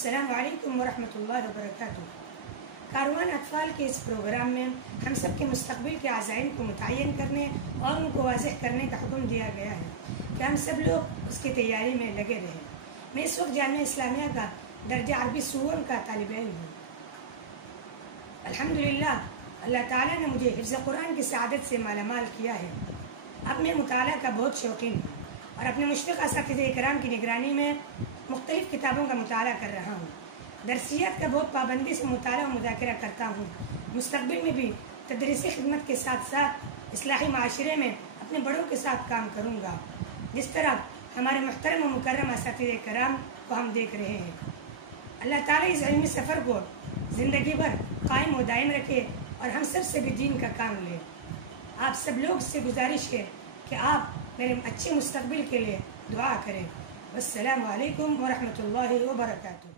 अस्सलामु अलैकुम वरहमतुल्लाहि वबरकातुह। कारवान अतफाल के इस प्रोग्राम में हम सब के मुस्तकबिल के अज़ाइम को मुतय्यन करने और उनको वाज़ेह करने का हुक्म दिया गया है कि हम सब लोग उसकी तैयारी में लगे रहें। मैं इस वक्त जामिया इस्लामिया का दर्जा अरबी सूरन का तालिब इल्म हूँ। अल्हम्दुलिल्लाह, अल्लाह ताला ने मुझे हिफ्ज़ कुरान की सआदत से मालामाल किया है। अब मैं मुताला का बहुत शौकीन हूँ और अपने मुश्तक़ असातिज़े इकराम की निगरानी में मुख्तलिफ़ किताबों का मुताला कर रहा हूँ। दरसियात का बहुत पाबंदी से मुताला और मुज़ाकरा करता हूँ। मुस्तक़बिल में भी तदरीसी खिदमत के साथ साथ इस्लाही माशरे में अपने बड़ों के साथ काम करूँगा, जिस तरह हमारे मुहतरम और मुकर्रम असातिज़े इकराम को हम देख रहे हैं। अल्लाह ताला इस इल्मी सफ़र को ज़िंदगी भर कायम व दायम रखे और हम सब से भी दीन का काम ले। आप सब लोग से गुजारिश है कि आप मेरे अच्छे मुस्तकबिल के लिए दुआ करें। अस्सलामु अलैकुम वरहमतुल्लाहि वबरकातुह।